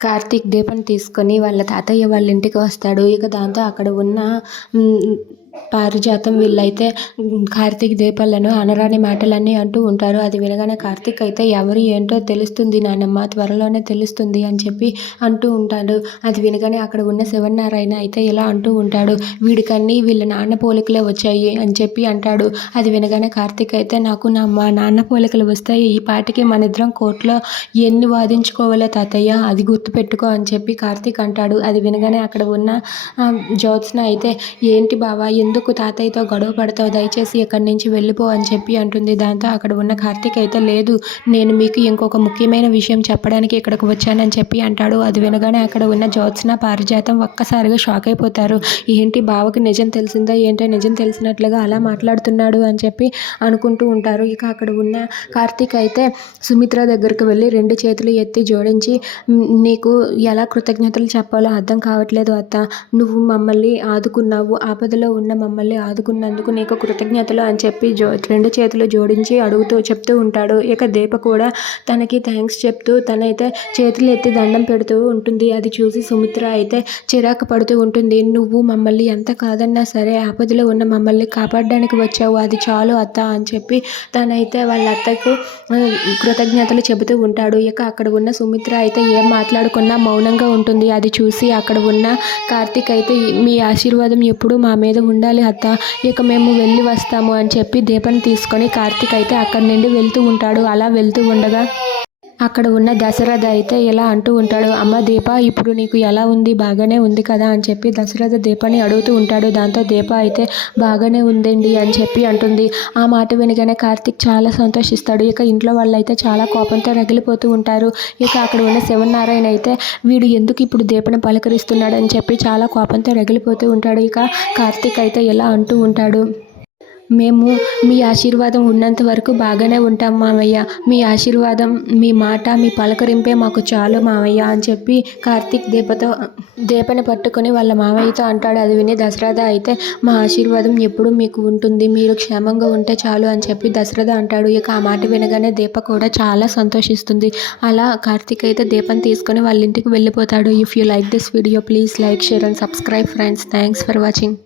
కార్తీక్ దీపం తీసుకొని వాళ్ళ తాతయ్య వాళ్ళ ఇంటికి వస్తాడు. ఇక దాంతో అక్కడ ఉన్న హ్మ్, పారిజాతం వీళ్ళైతే కార్తీక్ దీపాలను అనరాని మాటలన్నీ అంటూ ఉంటారు. అది వినగానే కార్తీక్ అయితే ఎవరు ఏంటో తెలుస్తుంది నానమ్మ, త్వరలోనే తెలుస్తుంది అని చెప్పి అంటూ ఉంటాడు. అది వినగానే అక్కడ ఉన్న శివనారాయణ అయితే ఇలా అంటూ ఉంటాడు, వీడికన్నీ వీళ్ళ నాన్న పోలికలే వచ్చాయి అని చెప్పి అంటాడు. అది వినగానే కార్తీక్ అయితే నాకు మా నాన్న పోలికలు వస్తాయి, ఈ పాటికి మనిద్దరం కోర్టులో ఎన్ని వాదించుకోవాలో తాతయ్య అది గుర్తుపెట్టుకో అని చెప్పి కార్తీక్ అంటాడు. అది వినగానే అక్కడ ఉన్న జ్యోత్స్న అయితే ఏంటి బావా, ఎందుకు తాతయ్యతో గొడవ పడతావు, దయచేసి ఇక్కడి నుంచి వెళ్ళిపో అని చెప్పి అంటుంది. దాంతో అక్కడ ఉన్న కార్తీక్ అయితే లేదు, నేను మీకు ఇంకొక ముఖ్యమైన విషయం చెప్పడానికి ఇక్కడికి వచ్చానని చెప్పి అంటాడు. అది వినగానే అక్కడ ఉన్న జ్యోత్స్న పారిజాతం ఒక్కసారిగా షాక్ అయిపోతారు. ఏంటి బావకి నిజం తెలిసిందా ఏంటో, నిజం తెలిసినట్లుగా అలా మాట్లాడుతున్నాడు అని చెప్పి అనుకుంటూ ఉంటారు. ఇక అక్కడ ఉన్న కార్తీక్ అయితే సుమిత్ర దగ్గరికి వెళ్ళి రెండు చేతులు ఎత్తి జోడించి, నీకు ఎలా కృతజ్ఞతలు చెప్పాలో అర్థం కావట్లేదు అత్త, నువ్వు మమ్మల్ని ఆదుకున్నావు, ఆపదలో ఉన్న మమ్మల్ని ఆదుకున్నందుకు నీకు కృతజ్ఞతలు అని చెప్పి రెండు చేతులు జోడించి చెప్తూ ఉంటాడు. ఇక దీప కూడా తనకి థ్యాంక్స్ చెప్తూ తనైతే చేతులు ఎత్తి దండం పెడుతూ ఉంటుంది. అది చూసి సుమిత్ర అయితే చిరాకు పడుతూ ఉంటుంది. నువ్వు మమ్మల్ని ఎంత కాదన్నా సరే ఆపదలో ఉన్న మమ్మల్ని కాపాడడానికి వచ్చావు, అది చాలు అత్త అని చెప్పి తనైతే వాళ్ళ అత్తకు కృతజ్ఞతలు చెబుతూ ఉంటాడు. ఇక అక్కడ ఉన్న సుమిత్ర అయితే ఏం మాట్లాడుకున్నా మౌనంగా ఉంటుంది. అది చూసి అక్కడ ఉన్న కార్తీక్ అయితే మీ ఆశీర్వాదం ఎప్పుడు మా మీద ఉండాలి అత్త, ఇక మేము వెళ్ళి వస్తాము అని చెప్పి దీపం తీసుకొని కార్తీక్ అయితే అక్కడి నుండి వెళ్తూ ఉంటాడు. అలా వెళ్తూ ఉండగా అక్కడ ఉన్న దశరథ అయితే ఇలా అంటూ ఉంటాడు, అమ్మ దీప ఇప్పుడు నీకు ఎలా ఉంది, బాగానే ఉంది కదా అని చెప్పి దశరథ దీపని అడుగుతూ ఉంటాడు. దాంతో దీప అయితే బాగానే ఉందండి అని చెప్పి అంటుంది. ఆ మాట వినగానే కార్తీక్ చాలా సంతోషిస్తాడు. ఇక ఇంట్లో వాళ్ళు అయితే చాలా కోపంతో రగిలిపోతూ ఉంటారు. ఇక అక్కడ ఉన్న శివనారాయణ అయితే వీడు ఎందుకు ఇప్పుడు దీపని పలకరిస్తున్నాడు అని చెప్పి చాలా కోపంతో రగిలిపోతూ ఉంటాడు. ఇక కార్తీక్ అయితే ఇలా అంటూ ఉంటాడు, మేము మీ ఆశీర్వాదం ఉన్నంత వరకు బాగానే ఉంటాం మావయ్య, మీ ఆశీర్వాదం, మీ మాట, మీ పలకరింపే మాకు చాలు మావయ్య అని చెప్పి కార్తీక్ దీపని పట్టుకొని వాళ్ళ మావయ్యతో అంటాడు. అది విని దశరథ అయితే మా ఆశీర్వాదం ఎప్పుడు మీకు ఉంటుంది, మీరు క్షేమంగా ఉంటే చాలు అని చెప్పి దశరథ అంటాడు. ఇక ఆ మాట వినగానే దీప కూడా చాలా సంతోషిస్తుంది. అలా కార్తీక్ అయితే దీపం తీసుకొని వాళ్ళ ఇంటికి వెళ్ళిపోతాడు. If you like this video please like, share and subscribe friends. Thanks for watching.